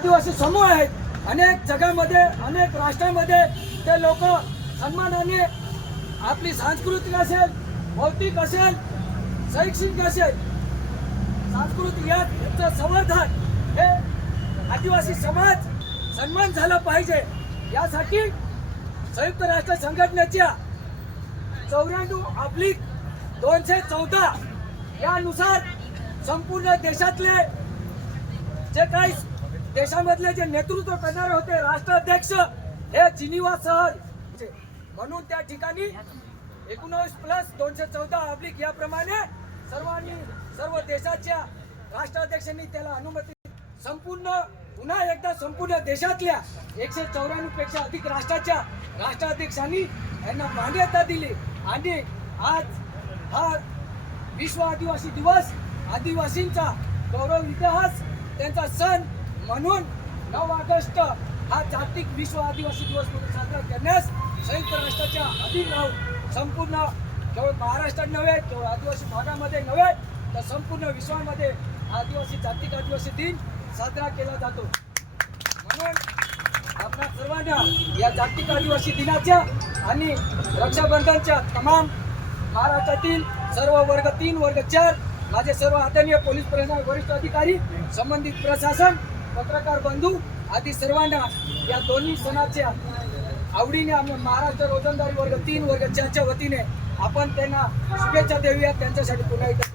आदिवासी समूह आहेत, अनेक जगामध्ये अनेक राष्ट्रांमध्ये ते लोक सन्मानाने आपली सांस्कृतिक असेल, भौतिक असेल, शैक्षणिक असेल, सांस्कृतिक याचं संवर्धन हे आदिवासी समाज सन्मान झाला पाहिजे यासाठी संयुक्त राष्ट्र संघटनेच्या 94/214 यानुसार संपूर्ण देशातले जे काही देशामधले जे नेतृत्व करणारे होते राष्ट्राध्यक्ष हे जिनिव्हा शहर म्हणून त्या ठिकाणी 19+214 याप्रमाणे सर्व देशाच्या राष्ट्राध्यक्षांनी त्याला अनुमती संपूर्ण पुन्हा एकदा संपूर्ण देशातल्या 194 पेक्षा अधिक राष्ट्राच्या राष्ट्राध्यक्षांनी यांना मान्यता दिली आणि आज हा विश्व आदिवासी दिवस आदिवासींचा गौरव इतिहास त्यांचा सण म्हणून 9 ऑगस्ट हा जागतिक विश्व आदिवासी दिवस म्हणून साजरा करण्यास संयुक्त राष्ट्राच्या अधीन राहून संपूर्ण केवळ महाराष्ट्रात नव्हे केवळ आदिवासी भागामध्ये नव्हे तर संपूर्ण विश्वामध्ये जागतिक आदिवासी दिन साजरा केला जातो। म्हणून आपल्या सर्वांना या जागतिक आदिवासी दिनाच्या आणि रक्षाबंधनच्या तमाम महाराष्ट्रातील सर्व वर्ग 3 वर्ग 4 माझे सर्व आदरणीय पोलीस प्रशासन वरिष्ठ अधिकारी संबंधित प्रशासन पत्रकार बंधू आदी सर्वांना या दोन्ही सणाच्या आवडीने आम्ही महाराष्ट्र रोजंदारी वर्ग 3 वर्ग 4 च्या वतीने आपण त्यांना शुभेच्छा देऊया। त्यांच्यासाठी पुन्हा एकदा